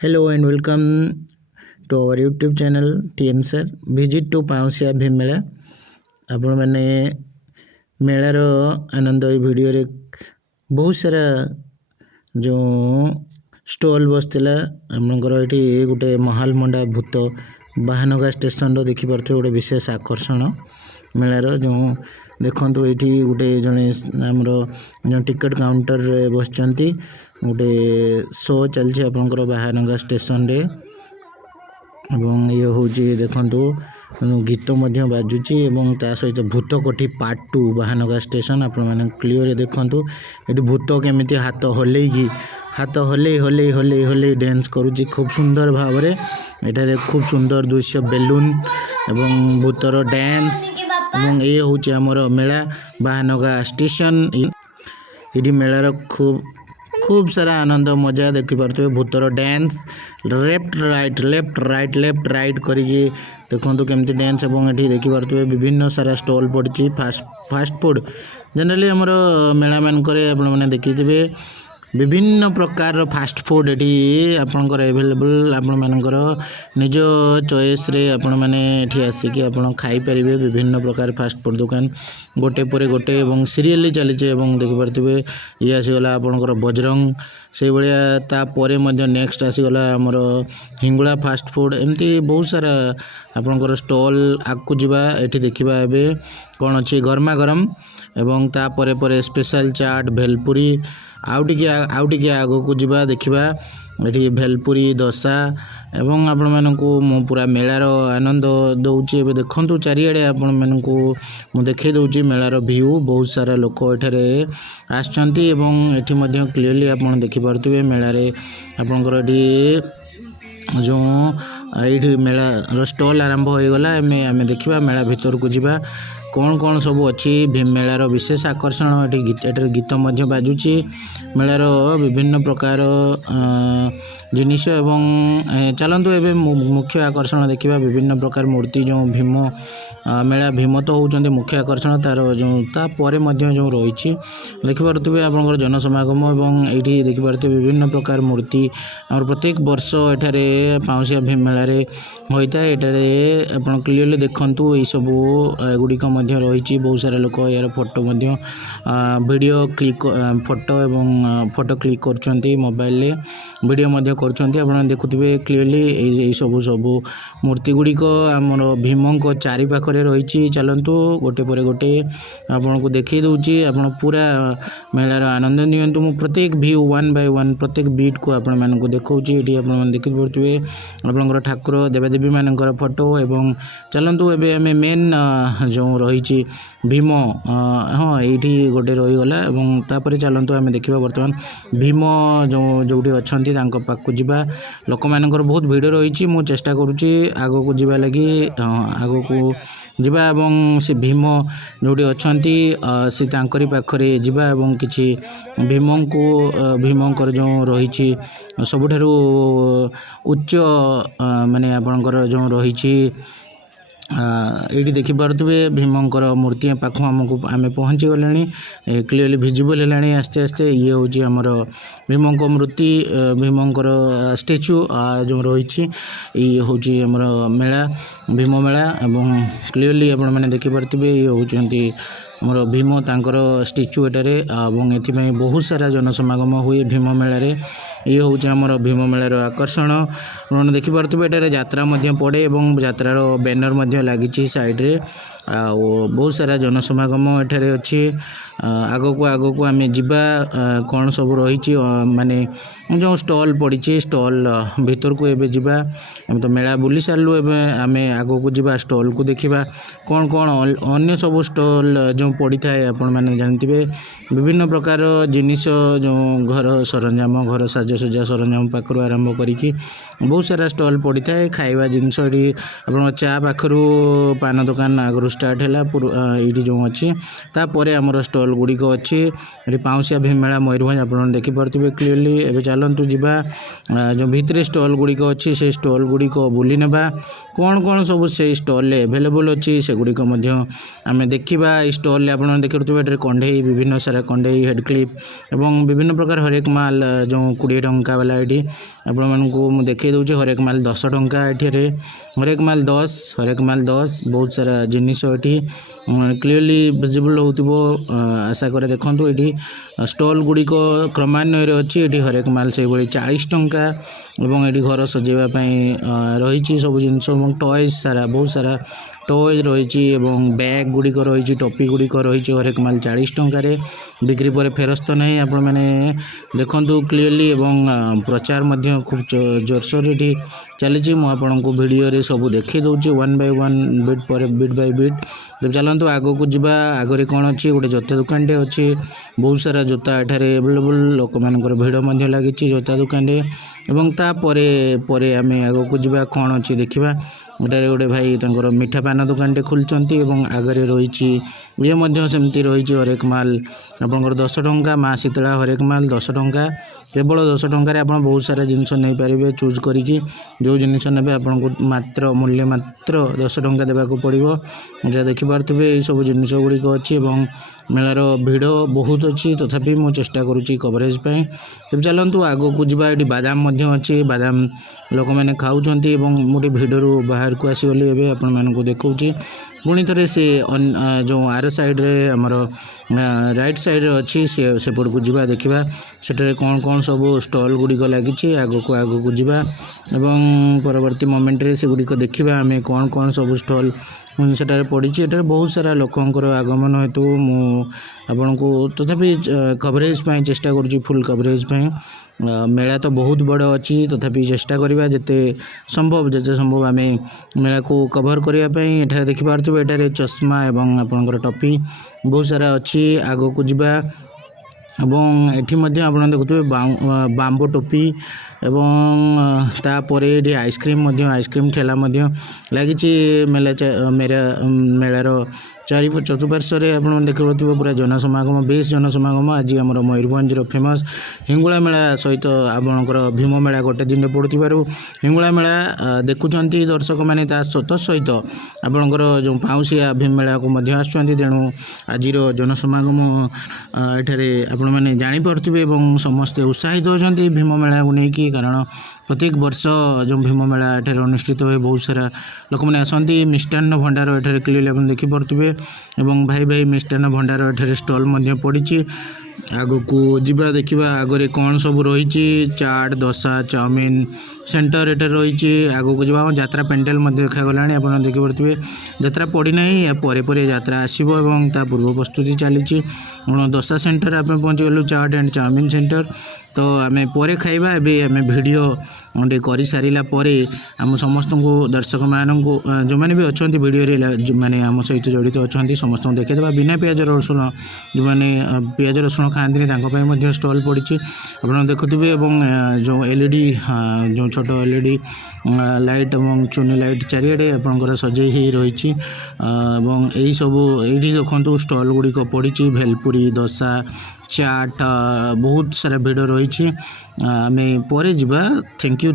Hello and welcome to our YouTube channel TM Sir. Visit to पाउसिया Bhim मेला आपण मैंने malar आनंद ये video रे बहुत सारा जो स्टॉल बसला आमकर ये गोटे महाल मंडा भूत बाहानगा स्टेशन रो देखि परथे गोटे विशेष आकर्षण मेलार जो देखंतु एठी गोटे जने हमर जो टिकट काउंटर रे बसचंती गोटे शो चलछि आपनकर बाहानगा स्टेशन रे एवं ये होची देखंतु गीत मध्य बाजुची एवं ता सहित भूत कोठी पार्ट 2 बाहानगा स्टेशन आपण माने क्लियर देखंतु एठी भूत केमिति हाथ हलेई की हाथ हले हले हले हले डांस करूची खूब सुंदर भाव रे एटारे खूब सुंदर दृश्य बेलून एवं भूतर डांस एवं ये होची हमर मेला बाहानगा स्टेशन इडी मेलार खूब सारा आनंद मजा देखि पारथबे भूतर डांस लेफ्ट राइट करिके देखंतु केमति डांस एवं एठी देखि पारथबे विभिन्न सारा स्टॉल पड़छि फास्ट फूड जनरली हमर मेला मान करे आपण माने देखिथिबे विभिन्न प्रकार फास्ट फूड एठी आपनकर अवेलेबल आपण मानकर निज चॉइस रे आपण माने एठी आसी कि आपण खाई परिबे विभिन्न प्रकार फास्ट फूड दुकान गोटे परे गोटे एवं सीरियली चली एवं देखि पारथिबे ये आसीगला आपनकर बजरंग से भलिया ता परे मध्ये नेक्स्ट आसीगला हमर हिंगुला फास्ट फूड एमती बहुत सारा आपनकर स्टॉल आकु जिबा एठी देखिबा एबे कोन अछि गरमा गरम एवं ता परे परे स्पेशल चाट भेलपुरी आउटिके आगो को जिबा देखिबा एठी भेलपुरी डोसा एवं आपण मानकू मु पूरा मेलार आनंद दउची एबे देखंतु चारियाडे आपण मानकू मु देखै दउची मेलार व्यू बहुत सारा लोक एठारे आछंती एवं एठी मध्ये क्लियरली आपण देखि पारथुबे मेला रे आपनकर एठी जो एठी मेला रो स्टॉल आरंभ होई गला एमे देखिबा मेला भीतर को जिबा कौन सब अच्छी भीम मेलार विशेष आकर्षण एटर गीत मध्य बाजुची मेलार विभिन्न प्रकार जिनिस एवं चलतु एवं मुख्य आकर्षण देखा विभिन्न प्रकार मूर्ति जो भीम मेला भीम तो होउचंदी मुख्य आकर्षण तार जो तापर जो रही देखिपे आपंकर जनसमागम एवं ये देखिपे विभिन्न प्रकार मूर्ति और प्रत्येक वर्ष एठारे पाउसिया भीम मेला होता है एटारे आप क्लीयरली देखंतु ये सब गुड़िक रही बहुत सारा लोक यार फोटो वीडियो क्लिक फोटो एवं फोटो क्लिक कर मोबाइल वीडियो कर देखुवे क्लीयरली ये सब मूर्ति गुड़िक आमर भीम को चारि पाखरे रही चलतु गोटे पर गोटे आपन को देखई दूची आपन पूरा मेलार आनंद नियंतु मु प्रत्येक व्यू 1 बाय 1 प्रत्येक बीट को आपण मान को देखौची एठी आपण मान देखि पड़थुवे आपनकर ठाकुर देवदेवी मानकर फोटो एवं चलतु एबे हमें मेन जो रही भीम हाँ ये गोटे रही गला एवं तापर चलतु आम देखा बर्तमान भीम जोटी अच्छा पाक जावा लोक मानकर बहुत भिड़ रही मु चेष्टा करुँची आग को जावा लगी आग को जिबा एवं से भीम जोटी अच्छी से तांकरी पाखरे जिबा एवं किछि भीम को भीमकर जो रही सबुठारु उच्च माने आपनकर जो रही ये देखिपे भीमंकर मूर्ति पाख आमको आम पहुँची गले क्लीयरली विजिबल है आस्ते आस्ते ये हूँ आमर भीमंक मूर्ति भीमंकर स्टेचू जो रही ये हूँ आमर मेला भीम मेला एवं क्लीयरली आपण मैंने देखिपे ये होती आमर भीम तांकर स्टेचू एटारे एथि बहुत सारा जनसमागम हुए भीम मेला ये हूँ आमर भीम मेलार आकर्षण आपने देखिपे एटारे यात्रा पड़े और यात्रार बैनर लगी साइड रे बहुत सारा जनसमागम एठारे अच्छी आग को आम जीवा कौन सब रही माने जो स्टॉल पड़ी स्टॉल भीतर को एबे जीवा हम तो मेला बुली सारू एवं आम आग को जीवा स्टॉल को देखा कौन कौन अन्य सब स्टॉल जो पड़ी थाए आपण मैंने जानते विभिन्न प्रकार जिनिस जो घर सरंजाम घर साजसज्जा सरंजाम पाखर आरंभ करी बहुत सारा स्टॉल पड़ी थाए खाइबा जिनस ये आप चा पाखर पान दुकान आगु स्टार्ट है ये जो अच्छी तापर आमर स्टॉल गुड़िक अच्छी पाउसिया भीम मेला मयूरभंज आप देखिपे क्लीयरली एवं चलतु जा जो भितर स्टल गुड़िक अच्छी से स्टल गुड़िक बुली नेबा कौन कौन सब से स्टल एभेलेबल अच्छी से गुड़िक आम देखा स्टल आप देखुए कंडे विभिन्न सारा कंडे हेड क्लिप एवं विभिन्न प्रकार हरेक माल जो 20 टंका वाला ये आपण मैं देखे दूचे हरेक माल 10 टंका ये हरेक माल 10 बहुत सारा जिनिस ये क्लीयरली विजिबल हो आशा करे देखो ये स्टल गुड़िक क्रमान्वय अच्छी ये हरेक माल से 40 टंका और ये घर सजेवाई रही सब जिन टॉयज सारा बहुत सारा टॉयज रही बैग गुड़िक रही टोपी गुड़िक रही हरेक माल 40 टंकार बिक्री पर फेरस्त नहीं आपण मैंने देखु क्लीयरली एवं प्रचार खूब जोरसोर ये चली मुझे भिडियो सब देखी दूची 1 by 1 बिट बाय बिट। तो चलतु आग को जी आगे कौन अच्छी गोटे जोता दुकान टे अच्छी बहुत सारा जोता एठारे एवेलेबल लोक मान भिड़ लगी जोता दुकान एवं तापर आम आग को जी कौन अच्छी देखा गोटे गोटे भाई तर मीठा पान दुकान टे खोलते आगे रही ये सेमती रही हरेक माल आपंकर 10 टंका माँ शीतला हरेक माल 10 टंका केवल 10 टंकार आप बहुत सारा जिनस नहीं पारे चूज करी जो जिनस ने आपन को मात्र मूल्य मात्र 10 टंका देवाक पड़ो ये देखिपे ये सब जिनस गुड़िक अच्छी मेलार भिड़ बहुत अच्छी तथापि मु चेष्टा करुँची कवरेज पे। तब चलतु आग को जी ये बादाम अच्छी बादाम लोक मैंने खाऊँ मुझे भिडरू बाहर को आसीगली एवं आपण देखा पुणी थे से जो आर साइड रे आमर राइट साइड अच्छी सेपट को जीवा देखा सेठे कौन कौन सब स्टल गुड़िक लगी आग को जीवा एवं परवर्ती मोमेंट रे से गुड़िक देखा आम कौन कौन सब स्टल सेटारे पड़ी एटारे बहुत सारा लोकंर आगमन हेतु मुझे को तथापि कवरेज चेष्टा करुँची फुल कवरेज मेला तो बहुत बड़ अच्छी तथापि चेष्टा करवा जिते संभव आम मेला को कभर करने एठारे देखिपे एठारे चश्मा एवं आपणकर टोपी बहुत सारा अच्छी आग को जीवा एवं एठी मध्य आपण देखुए बाम्बो टोपी एवं तापर ये आइसक्रीम ठेला लगी मेलार चारि चतुर्पार्श्व आप देखिए पूरा जनसमागम बेस जनसमागम आज आम मयूरभंजर फेमस हिंगुला मेला सहित आपणकर भीम मेला गोटे दिन पड़ू हिंगुला मेला देखुं दर्शक मैंने सहित आपणकर जो पाउसिया भीम मेला को आसुँच तेणु आज जनसमागम एठारे आपण मैंने जापे समस्ते उत्साहित होती भीम मेला को लेकिन कारण प्रत्येक वर्ष जो भीम मेला एठारे अनुष्ठित हुए बहुत सारा लोक मैंने आसती मिष्टान्न भंडार एठारे क्लियरली आप देखिपे एवं भाई भाई मिष्टान्न भंडार एठारे स्टल पड़ी आग को जीवा देखा आगे कौन सब रही चाट डोसा चाउमिन सेंटर एटे रही आग को जब यात्रा पेंडेल देखागला आप देखिपे यात्रा पड़ना या यात्रा आसो और ता पूर्व प्रस्तुति चली डोसा सेंटर आप पहुँचीगलु चाट एंड चाउमिन सेंटर तो आम पर खाइबा आम भिडियो गोटे कर सारा आम समस्त को दर्शक मानू जो मैंने भी अच्छा भिडियो मैंने आम सहित जड़ित अच्छा समस्त देखेदेवा बिना पियाज रसुण जो मैंने पियाज रसुण खाती स्टल पड़ी आप देखुए जो एलईडी जो छोट एलईडी लाइट और चुनी लाइट चारिआडे आपंकर सजे ही रही यही सब ये देखो स्टल गुड़िक पड़ी भेलपुरी डोसा चाट बहुत सारा भिड़ रही आम पर थैंक यू।